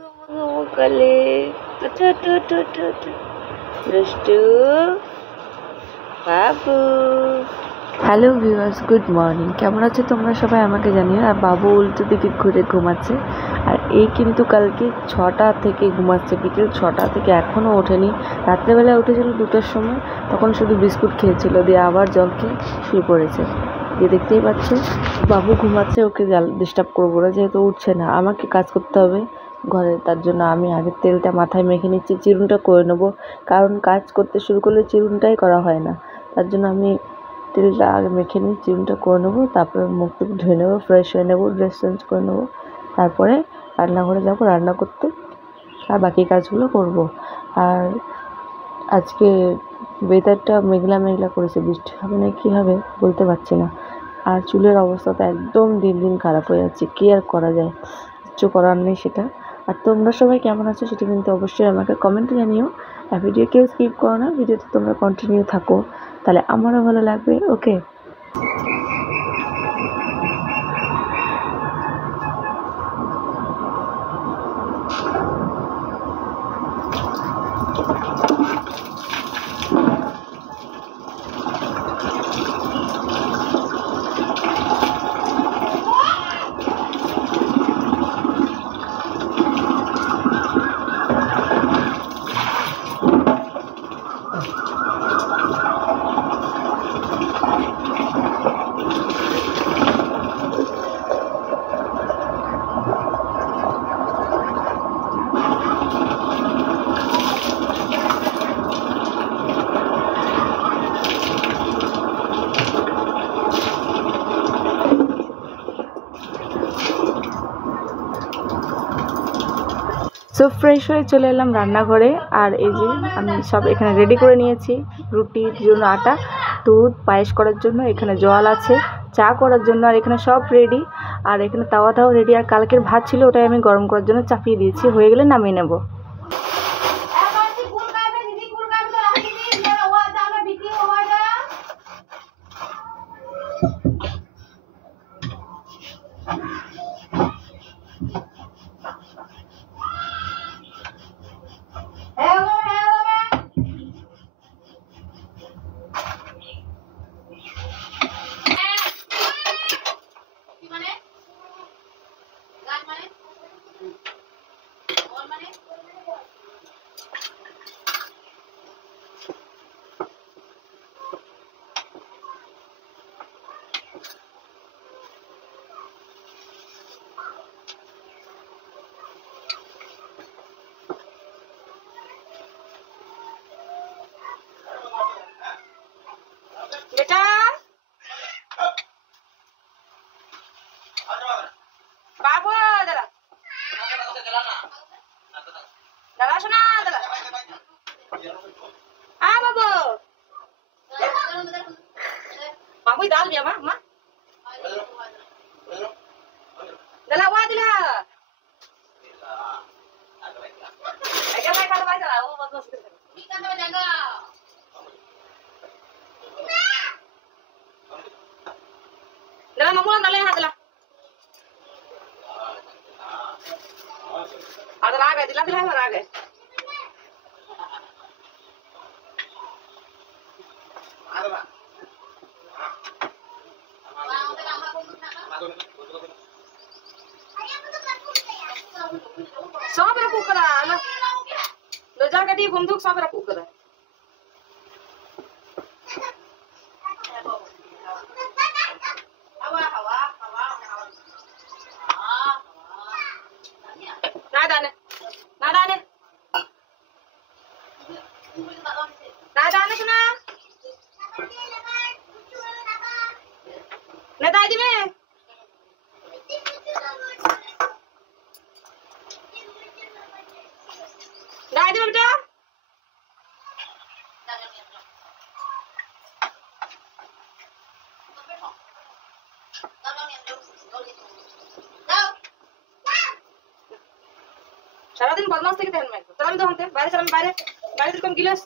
ঘুমোকালে দুষ্টু বাবু। Hello viewers, good morning. কেমন আছো তোমরা সবাই আমাকে জানিও। আর বাবু উল্টো দিকে ঘুরে ঘুমাচ্ছে। আর এই কিন্তু কালকে 6টা থেকে ঘুমাচ্ছে, বিকেল 6টা থেকে এখনও ওঠেনি। রাত্রেবেলা উঠেছিল 2টার সময়, তখন শুধু বিস্কুট খেয়েছিল, দিয়ে আবার জল খেয়ে শুয়ে পড়েছে। দিয়ে দেখতেই পাচ্ছ বাবু ঘুমাচ্ছে, ওকে ডিস্টার্ব করবো না, যেহেতু উঠছে না। আমাকে কাজ করতে হবে ঘরে, তার জন্য আমি আগে তেলটা মাথায় মেখে নিচ্ছি, চিরুনটা করে নেবো। কারণ কাজ করতে শুরু করলে চিরুনটাই করা হয় না, তার জন্য আমি তেলটা আগে মেখে নিই, চিরুনটা করে নেবো। তারপরে মুখ টুক ধুয়ে নেবো, ফ্রেশ হয়ে নেবো, ড্রেস চেঞ্জ করে নেবো। তারপরে রান্নাঘরে যাবো রান্না করতে, আর বাকি কাজগুলো করব। আর আজকে ওয়েদারটা মেঘলা মেঘলা করেছে, বৃষ্টি হবে না কি হবে বলতে পারছি না। আর চুলের অবস্থা তো একদম দিন দিন খারাপ হয়ে যাচ্ছে, কী আর করা যায়, কিচ্ছু করার নেই সেটা। আর তোমরা সবাই কেমন আছো সেটা কিন্তু অবশ্যই আমাকে কমেন্টে জানিও। আর ভিডিও কেউ স্কিপ করো না, ভিডিওতে তোমরা কন্টিনিউ থাকো, তাহলে আমারও ভালো লাগবে। ওকে, সো ফ্রেশ হয়ে চলে এলাম রান্নাঘরে। আর এই যে আমি সব এখানে রেডি করে নিয়েছি, রুটির জন্য আটা, দুধ, পায়েস করার জন্য এখানে জল আছে, চা করার জন্য, আর এখানে সব রেডি। আর এখানে তাওয়াটাও রেডি। আর কালকের ভাত ছিল, ওটাই আমি গরম করার জন্য চাপিয়ে দিয়েছি, হয়ে গেলে নামিয়ে নেব। বেটা বাবু, দাঁড়া দাঁড়া, শোনা দাঁড়া। বাবু বাবুই দাল দিয়া মা মা দালা ওয়া দিলা আগে ভাই খালা ভাই দাঁড়া, ও বদমাশ করে কি কাজ হবে জায়গা। দালা মামু দালে হাত দালা আদলা আগে দিলা দিলা আর আগে আদলা সব রা পুকরা না লো যা গাড়ি বন্দুক সব রা পুকরা না দানে না দানে না দানে শোনা না দাই দিবে দাই দিবে বেটা। সারাদিন বদমাস থেকে দেখেন মাইক চালাবি তো হতে বাইরে চালাবি, বাইরে বাইরে এরকম গিলাস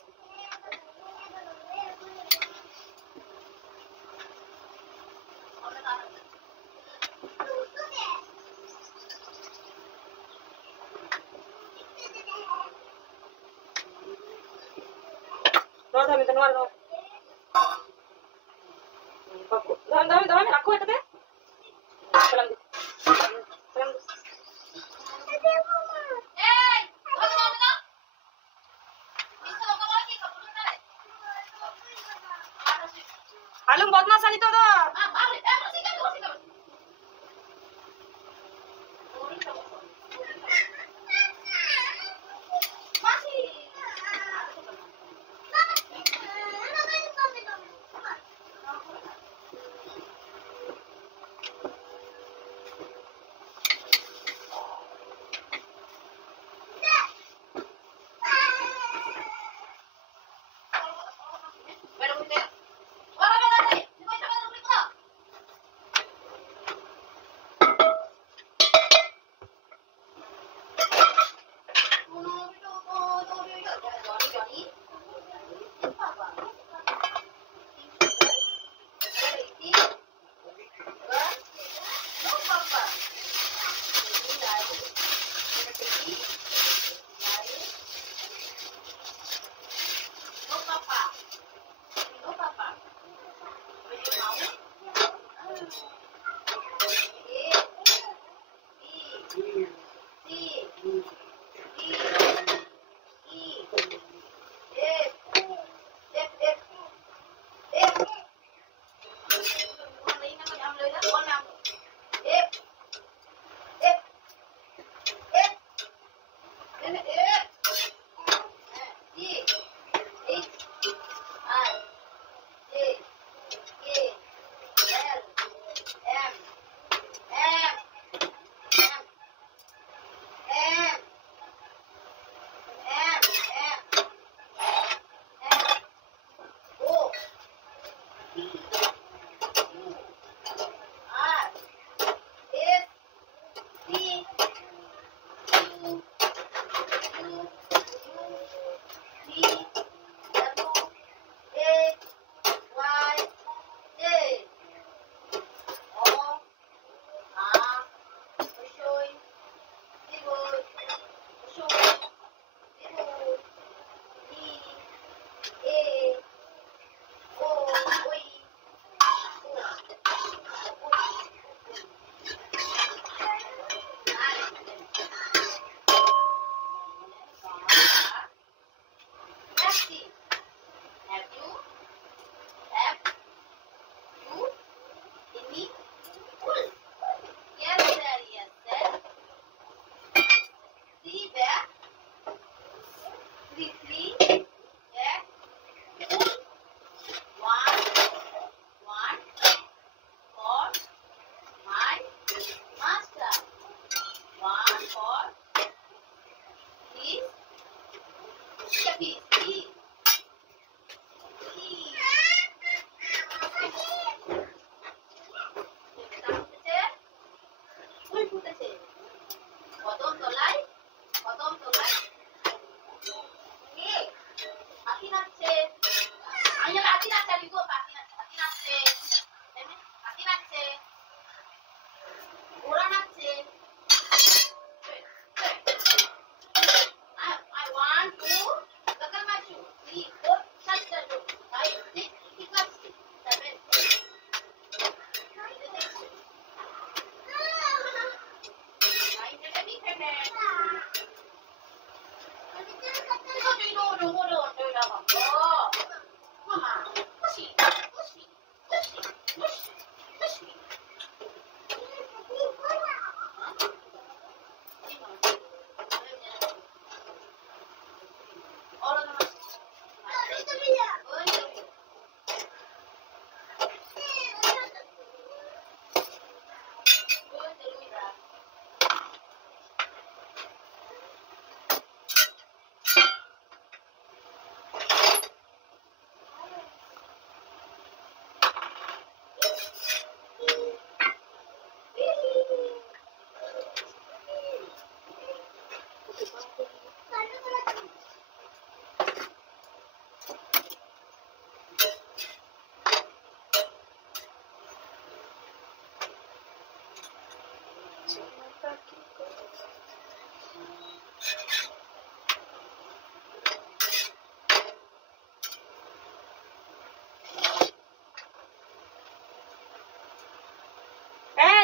আলম বদমাস আনি তো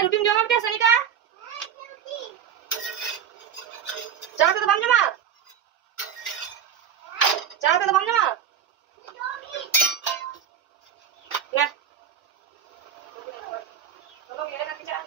रुटीन जमा क्या सनिका चाय पे तो बम जमा चाय पे तो बम जमा ना चलो ये ना किचन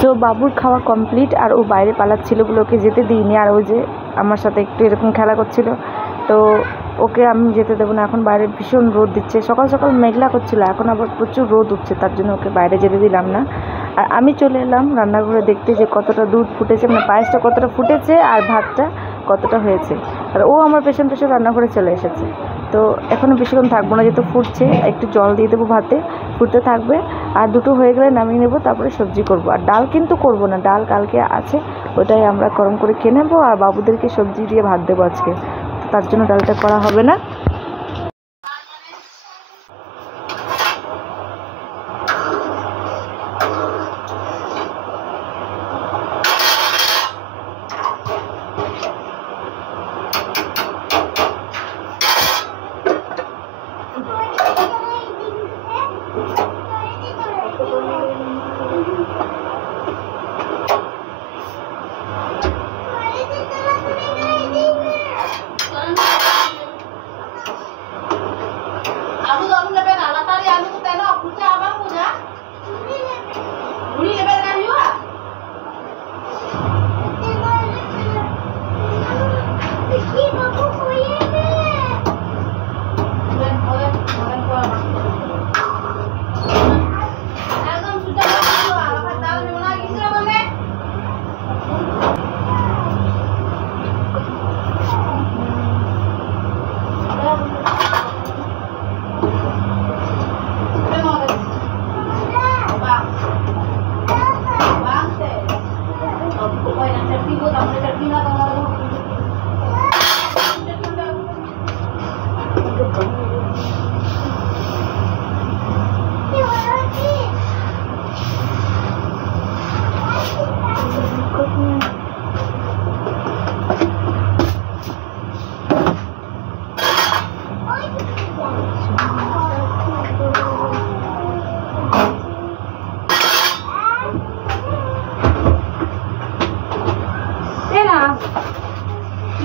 তো বাবুর খাওয়া কমপ্লিট আর ও বাইরে পালাচ্ছিল বলে ওকে যেতে দিইনি, আর ও যে আমার সাথে একটু এরকম খেলা করছিল। তো ওকে আমি যেতে দেবো না, এখন বাইরে ভীষণ রোদ দিচ্ছে, সকাল সকাল মেঘলা করছিল, এখন আবার প্রচুর রোদ উঠছে, তার জন্য ওকে বাইরে যেতে দিলাম না। আর আমি চলে এলাম রান্নাঘরে দেখতে যে কতটা দুধ ফুটেছে, মানে পায়েসটা কতটা ফুটেছে আর ভাতটা কতটা হয়েছে। আর ও আমার পেছন পেছন রান্নাঘরে চলে এসেছে। তো এখনও বেশিক্ষণ থাকবো না, যেহেতু ফুটছে, একটু জল দিয়ে দেবো ভাতে, ফুটতে থাকবে। আর দুটো হয়ে গেলে নামিয়ে নেবো, তারপরে সবজি করব। আর ডাল কিন্তু করব না, ডাল কালকে আছে, ওটাই আমরা গরম করে খেয়ে নেবো। আর বাবুদেরকে সবজি দিয়ে ভাত দেবো আজকে, তার জন্য ডালটা করা হবে না।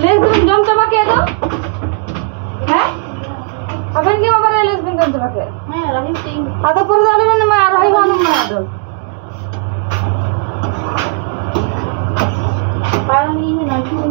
लेसबिन जम चबाके दो हैं अपन के बाबा लेसबिन जम चबाके मैं रही सिंह आधा पर डाले मैंने मैं रही वाला मैं आदो पालन नहीं है ना क्यों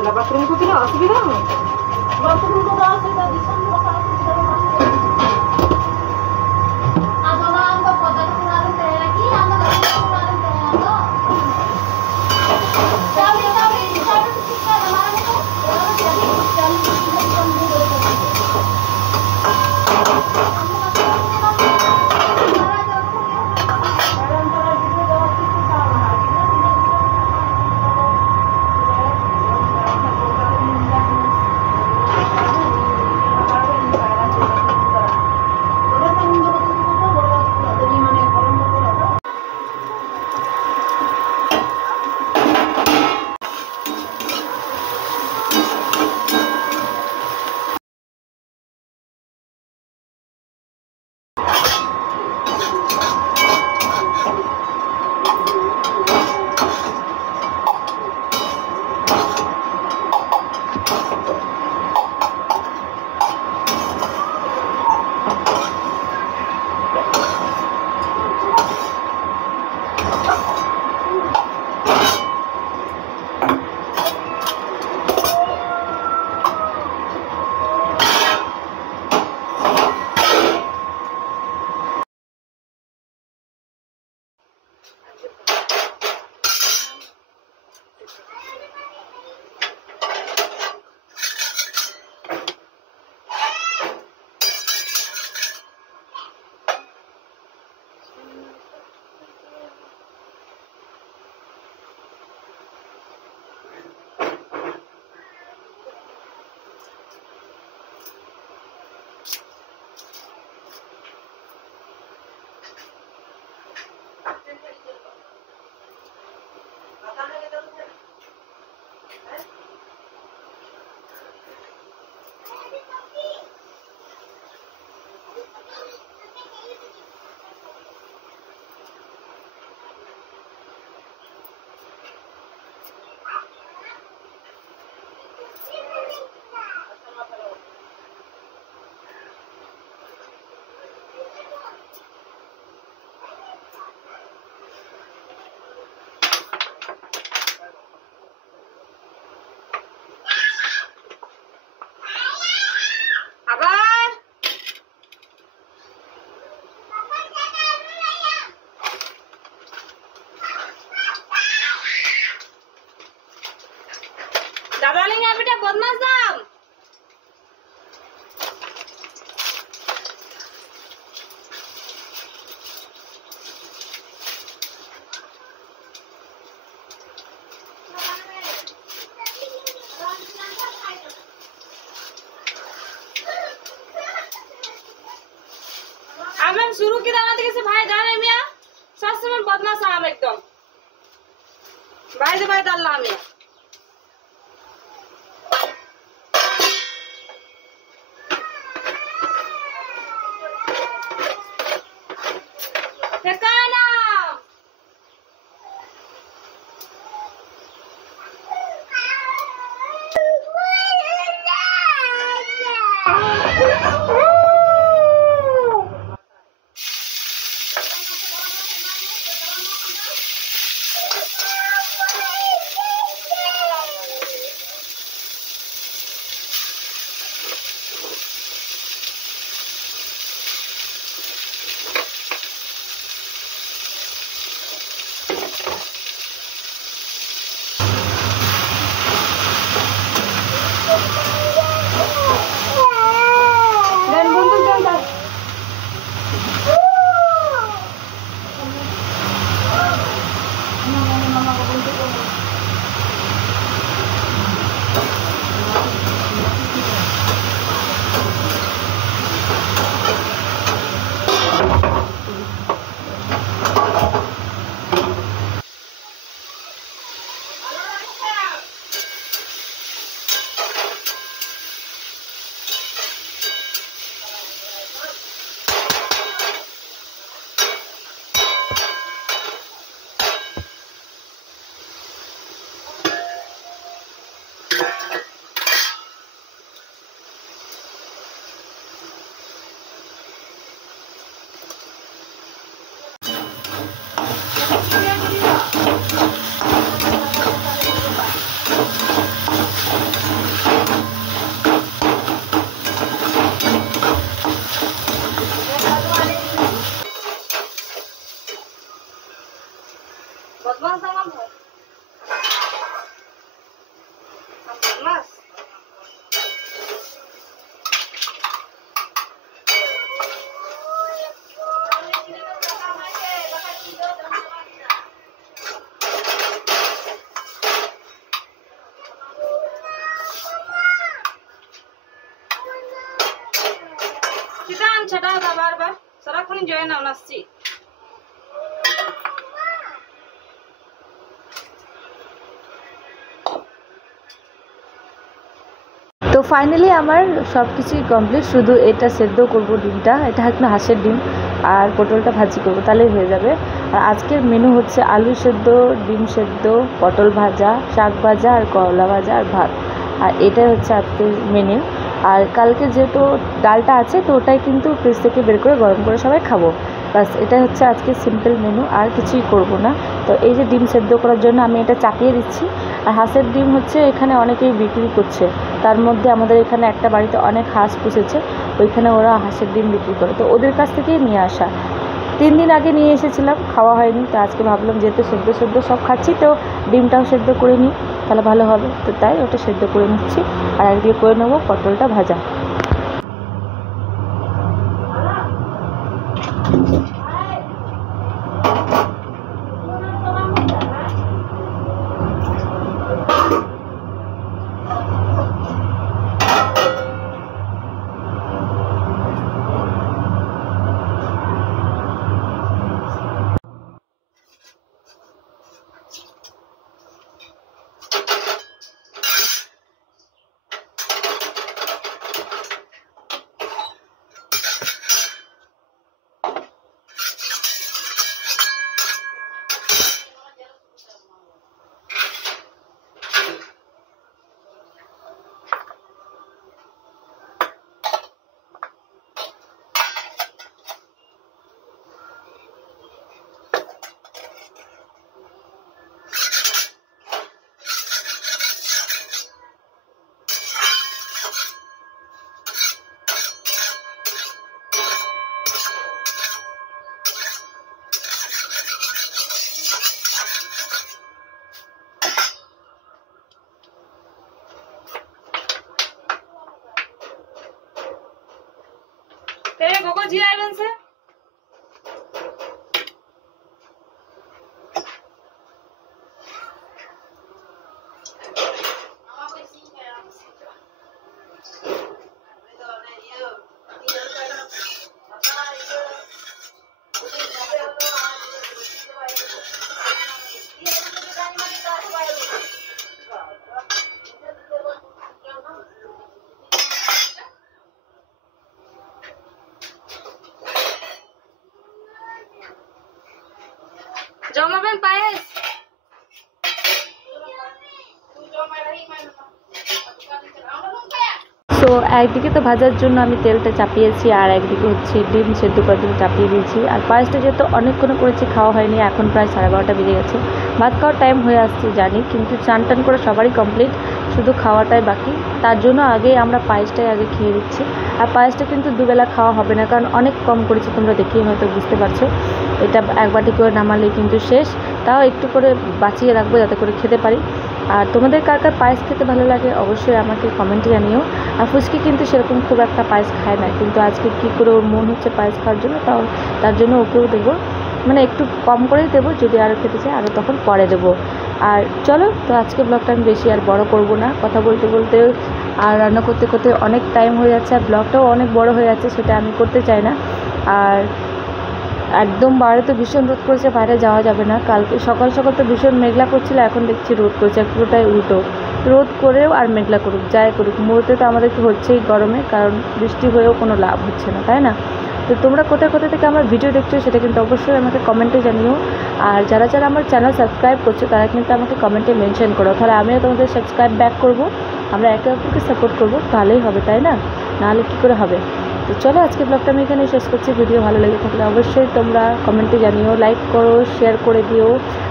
ହେଇଥିଲା ବାଥରୁମକୁ କିଛି ଅସୁବିଧା ହଉନି ବାଥରୁମକୁ ତ ଅସୁବିଧା दादा लेंगे बेटा बदमाश दाम हम शुरू की दाना से भाई डाले मिया सच में बदमाश हम एकदम भाई से भाई डाल मिया बदमाश আমার ভাই बदमाश किसान छटा था बार-बार সারাক্ষণ জয় না নাচছি তো ফাইনালি আমার সব কিছুই কমপ্লিট, শুধু এটা সেদ্ধ করব, ডিমটা, এটা হচ্ছে হাঁসের ডিম, আর পটলটা ভাজি করব, তাহলেই হয়ে যাবে। আর আজকের মেনু হচ্ছে আলু সেদ্ধ, ডিম সেদ্ধ, পটল ভাজা, শাক ভাজা আর করলা ভাজা আর ভাত। আর এটাই হচ্ছে আজকের মেনু। আর কালকে যেহেতু ডালটা আছে, তো ওটাই কিন্তু ফ্রিজ থেকে বের করে গরম করে সবাই খাবো। বাস এটাই হচ্ছে আজকে সিম্পল মেনু, আর কিছুই করব না। তো এই যে ডিম সেদ্ধ করার জন্য আমি এটা চাপিয়ে দিচ্ছি। আর হাঁসের ডিম হচ্ছে এখানে অনেকেই বিক্রি করছে, তার মধ্যে আমাদের এখানে একটা বাড়িতে অনেক হাঁস পুষেছে, ওইখানে ওরা হাঁসের ডিম বিক্রি করে, তো ওদের কাছ থেকেই নিয়ে আসা। 3 দিন আগে নিয়ে এসেছিলাম, খাওয়া হয়নি, তো আজকে ভাবলাম যেহেতু সেদ্ধ সব খাচ্ছি, তো ডিমটাও সেদ্ধ করে নিই, তাহলে ভালো হবে। তো তাই ওটা সেদ্ধ করে নিচ্ছি, আর একদিকে করে নেবো পটলটা ভাজা। तेरे गोगो जी आइलन से জমাবেন পায়েস সো একদিকে তো ভাজার জন্য আমি তেলটা চাপিয়েছি, আর একদিকে হচ্ছে ডিম সেদ্ধ করার জন্য চাপিয়ে দিয়েছি। আর পায়েসটা যেহেতু অনেকক্ষণ করেছি, খাওয়া হয়নি, এখন প্রায় 12:30 বেজে গেছে। ভাত খাওয়ার টাইম হয়ে আসছে জানি, কিন্তু চান টান করে সবারই কমপ্লিট, শুধু খাওয়াটাই বাকি। তার জন্য আগেই আমরা পায়েসটাই আগে খেয়ে দিচ্ছি। আর পায়েসটা কিন্তু দুবেলা খাওয়া হবে না, কারণ অনেক কম করেছি, তোমরা দেখেই হয়তো বুঝতে পারছো। এটা এক বাটি করে নামালেই কিন্তু শেষ, তাও একটু করে বাঁচিয়ে রাখবো যাতে করে খেতে পারি। আর তোমাদের কার কার পায়েস খেতে ভালো লাগে অবশ্যই আমাকে কমেন্টে জানিও। আর ফুচকি কিন্তু সেরকম খুব একটা পায়েস খায় না, কিন্তু আজকে কী করে ওর মন হচ্ছে পায়েস খাওয়ার জন্য, তার জন্য ওকেও দেবো, মানে একটু কম করেই দেবো, যদি আরও খেতে চাই আরও তখন পরে দেবো। আর চলো, তো আজকে ব্লগটা আমি বেশি আর বড় করব না, কথা বলতে বলতে আর রান্না করতে করতে অনেক টাইম হয়ে যাচ্ছে, আর ব্লগটাও অনেক বড় হয়ে যাচ্ছে, সেটা আমি করতে চাই না। আর একদম বাইরে তো ভীষণ রোদ করেছে, বাইরে যাওয়া যাবে না। কালকে সকাল সকাল তো ভীষণ মেঘলা করছিল, এখন দেখছি রোদ করেছে, পুরোটাই উল্টো। রোদ করেও আর মেঘলা করুক, যাই করুক, মরতে তো আমাদেরকে হচ্ছেই গরমে, কারণ বৃষ্টি হয়েও কোনো লাভ হচ্ছে না, তাই না? তো তোমরা কোথায় কোথায় থেকে আমার ভিডিও দেখছো সেটা কিন্তু অবশ্যই আমাকে কমেন্টে জানিও। আর যারা যারা আমার চ্যানেল সাবস্ক্রাইব করছো তারা কিন্তু আমাকে কমেন্টে মেনশন করো, তাহলে আমিও তোমাদের সাবস্ক্রাইব ব্যাক করবো, আমরা একে অপরকে সাপোর্ট করবো, তাহলেই হবে, তাই না? নাহলে কী করে হবে? তো চলো, আজকে ব্লগটা আমি এখানে শেষ করছি। ভিডিও ভালো লেগে থাকলে অবশ্যই তোমরা কমেন্টে জানিও, লাইক করো, শেয়ার করে দিও,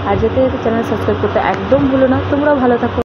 আর যেতে যেতে চ্যানেল সাবস্ক্রাইব করতে একদম ভুলো না। তোমরাও ভালো থাকো।